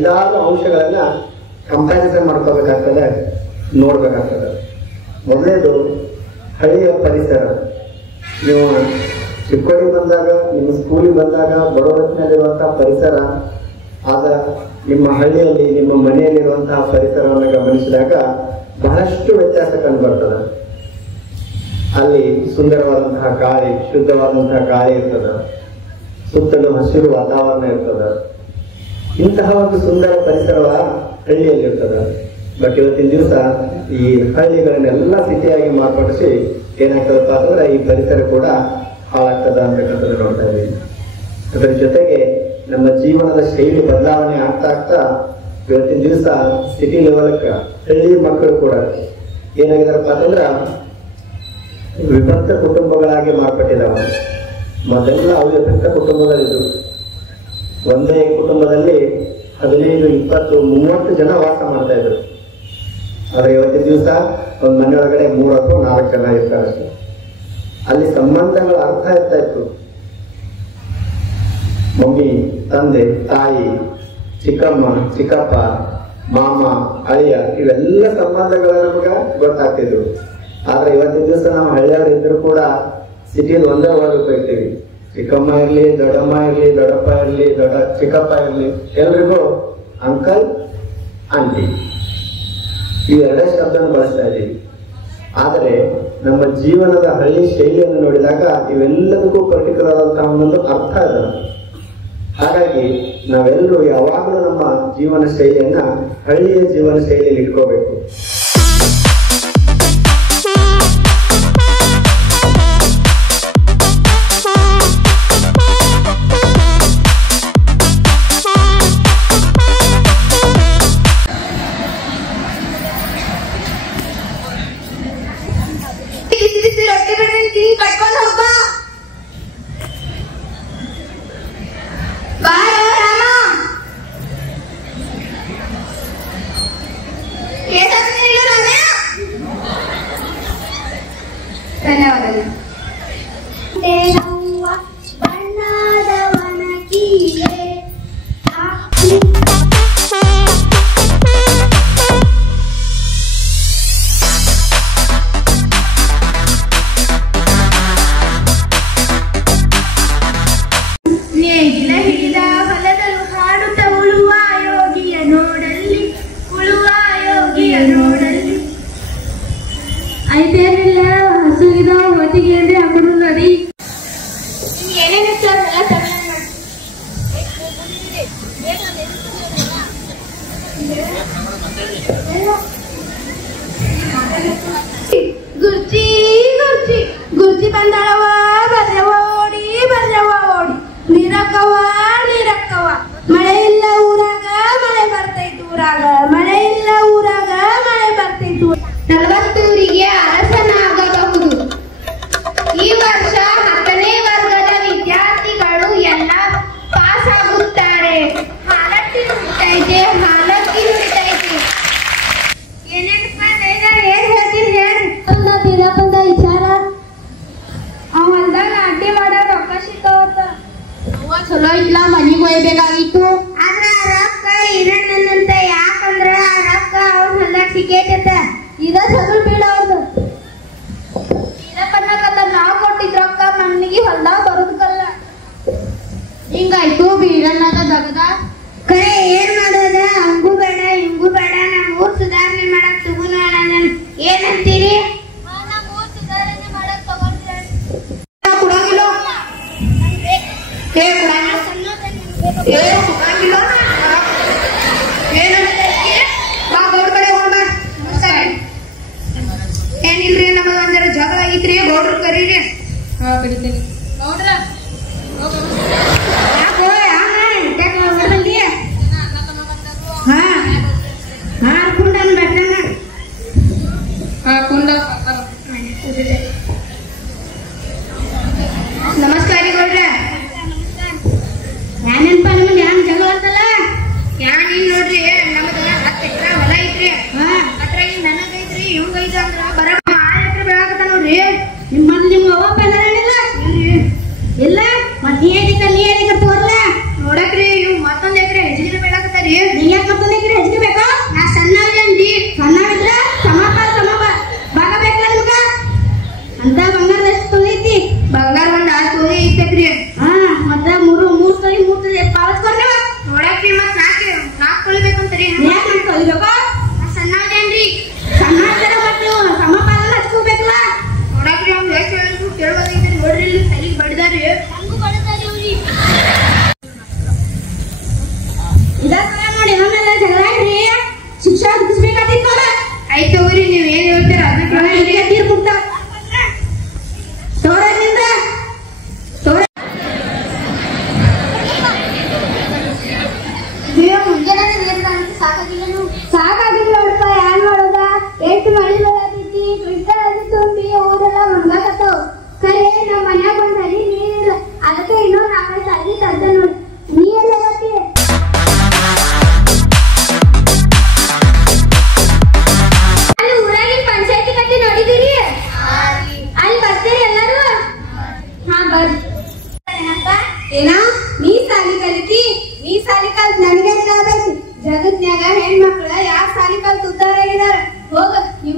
ಐದಾರು ಅಂಶಗಳನ್ನ ಕಂಪ್ಯಾರಿಸನ್ ಮಾಡ್ಕೋಬೇಕಾಗ್ತದೆ, ನೋಡ್ಬೇಕಾಗ್ತದೆ. ಮೊದಲೇದು ಹಳ್ಳಿಯ ಪರಿಸರ. ನೀವು ಚಿಕ್ಕೋಡಿಗೆ ಬಂದಾಗ, ನಿಮ್ಮ ಸ್ಕೂಲಿಗೆ ಬಂದಾಗ ಬರೋ ಹೊತ್ತಿನಲ್ಲಿರುವಂತಹ ಪರಿಸರ ಆದ ನಿಮ್ಮ ಹಳ್ಳಿಯಲ್ಲಿ ನಿಮ್ಮ ಮನೆಯಲ್ಲಿರುವಂತಹ ಪರಿಸರವನ್ನು ಗಮನಿಸಿದಾಗ ಬಹಳಷ್ಟು ವ್ಯತ್ಯಾಸ ಕಂಡು ಬರ್ತದೆ. ಅಲ್ಲಿ ಸುಂದರವಾದಂತಹ ಗಾಳಿ, ಶುದ್ಧವಾದಂತಹ ಗಾಳಿ ಇರ್ತದೆ, ಸುತ್ತಲೂ ಹಸಿರು ವಾತಾವರಣ ಇರ್ತದೆ. ಇಂತಹ ಒಂದು ಸುಂದರ ಪರಿಸರವ ಹಳ್ಳಿಯಲ್ಲಿ ಇರ್ತದೆ. ಬಟ್ ಇವತ್ತಿನ ದಿವಸ ಈ ಹಳ್ಳಿಗಳನ್ನೆಲ್ಲ ಸಿಟಿಯಾಗಿ ಮಾರ್ಪಡಿಸಿ ಏನಾಗ್ತದಪ್ಪ ಅಂದ್ರೆ ಈ ಪರಿಸರ ಕೂಡ ಹಾಳಾಗ್ತದ ಅಂತಕ್ಕಂಥದ್ದು ನೋಡ್ತಾ ಇದ್ದೀವಿ. ಅದರ ಜೊತೆಗೆ ನಮ್ಮ ಜೀವನದ ಶೈಲಿ ಬದಲಾವಣೆ ಆಗ್ತಾ ಇವತ್ತಿನ ದಿವಸ ಸಿಟಿ ಲೆವೆಲ್ಗೆ ಹಳ್ಳಿ ಮಕ್ಕಳು ಕೂಡ ಏನಾಗಿದಾರಪ್ಪ ಅಂತಂದ್ರ ವಿಭಕ್ತ ಕುಟುಂಬಗಳಾಗಿ ಮಾರ್ಪಟ್ಟಿದಾವ. ಮೊದಲೆಲ್ಲ ಅವಿಭಕ್ತ ಕುಟುಂಬಗಳಿದ್ದು ಒಂದೇ ಕುಟುಂಬದಲ್ಲಿ 15, 20, 30 ಜನ ವಾಸ ಮಾಡ್ತಾ ಇದ್ರು. ಆದ್ರೆ ಇವತ್ತಿನ ದಿವಸ ಒಂದ್ ಮನೆಯೊಳಗಡೆ 3 ಅಥವಾ 4 ಜನ ಇರ್ತಾರೆ ಅಷ್ಟೇ. ಅಲ್ಲಿ ಸಂಬಂಧಗಳ ಅರ್ಥ ಇರ್ತಾ ಇತ್ತು. ಮಮ್ಮಿ, ತಂದೆ, ತಾಯಿ, ಚಿಕ್ಕಮ್ಮ, ಚಿಕ್ಕಪ್ಪ, ಮಾಮ, ಅಳಿಯ, ಇವೆಲ್ಲ ಸಂಬಂಧಗಳ ನಮಗ ಗೊತ್ತಾಗ್ತಿದ್ರು. ಆದ್ರೆ ಇವತ್ತಿನ ದಿವಸ ನಾವು ಹಳ್ಳಿಯವರು ಇದ್ರು ಕೂಡ ಸಿಟಿಯಲ್ಲಿ ಒಂದೇ ವರ್ಗಕ್ಕೆ ಹೋಗ್ತೀವಿ. ಚಿಕ್ಕಮ್ಮ ಇರ್ಲಿ, ದೊಡ್ಡಮ್ಮ ಇರ್ಲಿ, ದೊಡ್ಡಪ್ಪ ಇರ್ಲಿ, ಚಿಕ್ಕಪ್ಪ ಇರ್ಲಿ, ಎಲ್ರಿಗೂ ಅಂಕಲ್, ಆಂಟಿ ಈ ಎರಡೇ ಶಬ್ದನ ಬಳಸ್ತಾ ಇದ್ದೀವಿ. ಆದರೆ ನಮ್ಮ ಜೀವನದ ಹಳ್ಳಿ ಶೈಲಿಯನ್ನು ನೋಡಿದಾಗ ಇವೆಲ್ಲದಕ್ಕೂ ಪರ್ಟಿಕ್ಯುಲರ್ ಆದಂತಹ ಒಂದೊಂದು ಅರ್ಥ ಇದೆ. ಹಾಗಾಗಿ ನಾವೆಲ್ಲರೂ ಯಾವಾಗಲೂ ನಮ್ಮ ಜೀವನ ಶೈಲಿಯನ್ನ ಹಳ್ಳಿಯ ಜೀವನ ಶೈಲಿಯಲ್ಲಿ ಇಟ್ಕೋಬೇಕು. ಗುರ್ಜಿ ಬಂದಳವ ಬರ್ರವ ಓಡಿ ನೀರಕ್ಕವ ಮಳೆ ಇಲ್ಲ ಊರಾಗ ಮಳೆ ಬರ್ತೈತು, ಮಳೆ ಇಲ್ಲ ಊರಾಗ ಮಳೆ ಬರ್ತೈತು. 40 ಊರಿಗೆ ಅರಸನಾಗಬಹುದು. ಈ ವರ್ಷ 10ನೇ ವರ್ಗದ ವಿದ್ಯಾರ್ಥಿಗಳು ಎಲ್ಲ ಪಾಸ್ ಆಗುತ್ತಾರೆ. ಹಾಲಕ್ಕಿ ನುಡಿತೈತೆ. ಏನೇನಪ್ಪ ಏನ್ ಹೇಳ್ತೀನಿ ಹೇಳಿ. ದಿನಪ್ಪಂದ ವಿಚಾರ ಅವ ಹೊಲ್ದಾಗ ನಾಟಿ ಮಾಡೋ ರೊಕ್ಕ ಸಿಕ್ಕವತ್ತ. ಚಲೋ ಇಲ್ಲ, ಮನಿಗೆ ಒಯ್ಬೇಕಾಗಿತ್ತು. ಆದ್ರ ಆ ರೊಕ್ಕ ಇರಣ್ಣಂತ. ಯಾಕಂದ್ರ ಆ ರೊಕ್ಕ ಅವ್ರ ಹೊಲ್ದಾಗ ಸಿಕ್ಕೈತೆ. ಇದ ಸಗಲ್ ಬೀಳ ಅವ್ರದ್ದು. ಬೀರಪ್ಪನಕತ್ತ ನಾವ್ ಕೊಟ್ಟಿದ್ ರೊಕ್ಕ ಮಣ್ಣಿಗೆ ಹೊಲ್ದಾಗ ಬರುದಕ್ಕಲ್ಲ. ಹಿಂಗಾಯ್ತು ಬೀರಣ್ಣದ ದಗದ. ಕರೆ ಏನ್ ಮಾಡೋದ, ಹಂಗೂ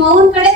ನಿಮ್ಮ ಅವ್ವನ ಕಡೆ